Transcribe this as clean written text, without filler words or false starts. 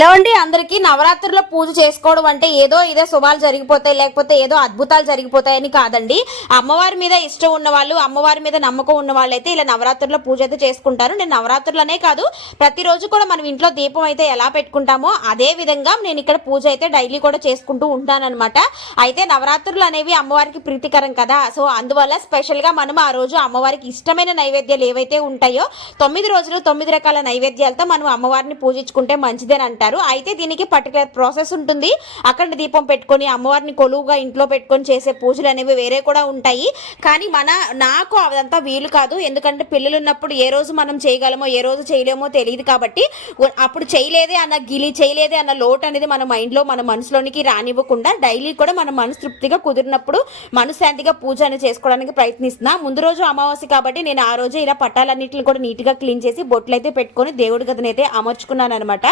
Hello అండి, అందరికీ నవరాత్రుల్లో పూజ చేసుకోవడం అంటే ఏదో ఇదే శుభాలు జరిగిపోతాయి, లేకపోతే ఏదో అద్భుతాలు జరిగిపోతాయని కాదండి. అమ్మవారి మీద ఇష్టం ఉన్న వాళ్ళు, అమ్మవారి మీద నమ్మకం ఉన్న వాళ్ళైతే ఇలా నవరాత్రుల్లో పూజ అయితే చేసుకుంటారు. నేను నవరాత్రులనే కాదు, ప్రతిరోజు కూడా మనం ఇంట్లో దీపం అయితే ఎలా పెట్టుకుంటామో అదే విధంగా నేను ఇక్కడ పూజ అయితే డైలీ కూడా చేసుకుంటూ ఉంటానన్నమాట. అయితే నవరాత్రులు అనేవి అమ్మవారికి ప్రీతికరం కదా, సో అందువల్ల స్పెషల్గా మనం ఆ రోజు అమ్మవారికి ఇష్టమైన నైవేద్యాలు ఏవైతే ఉంటాయో 9 రోజులు 9 రకాల నైవేద్యాలతో మనం అమ్మవారిని పూజించుకుంటే మంచిదేనంట. అయితే దీనికి పర్టికులర్ ప్రాసెస్ ఉంటుంది. అఖండ దీపం పెట్టుకొని అమ్మవారిని కొలువుగా ఇంట్లో పెట్టుకొని చేసే పూజలు అనేవి వేరే కూడా ఉంటాయి. కానీ నాకు అదంతా వీలు కాదు. ఎందుకంటే పిల్లలు ఉన్నప్పుడు ఏ రోజు మనం చేయగలమో ఏ రోజు చేయలేమో తెలియదు. కాబట్టి అప్పుడు చేయలేదే అన్న లోటు అనేది మన మైండ్లో మన మనసులోనికి రానివ్వకుండా డైలీ కూడా మన మనసు తృప్తిగా కుదిరినప్పుడు మనశ్శాంతిగా పూజ అనేది చేసుకోవడానికి ప్రయత్నిస్తున్నా. ముందు రోజు అమావాస్య కాబట్టి నేను ఆ రోజు ఇలా పట్టాలన్నింటిని కూడా నీట్గా క్లీన్ చేసి బొట్లు అయితే పెట్టుకొని దేవుడి గదిని అయితే అమర్చుకున్నాను అనమాట.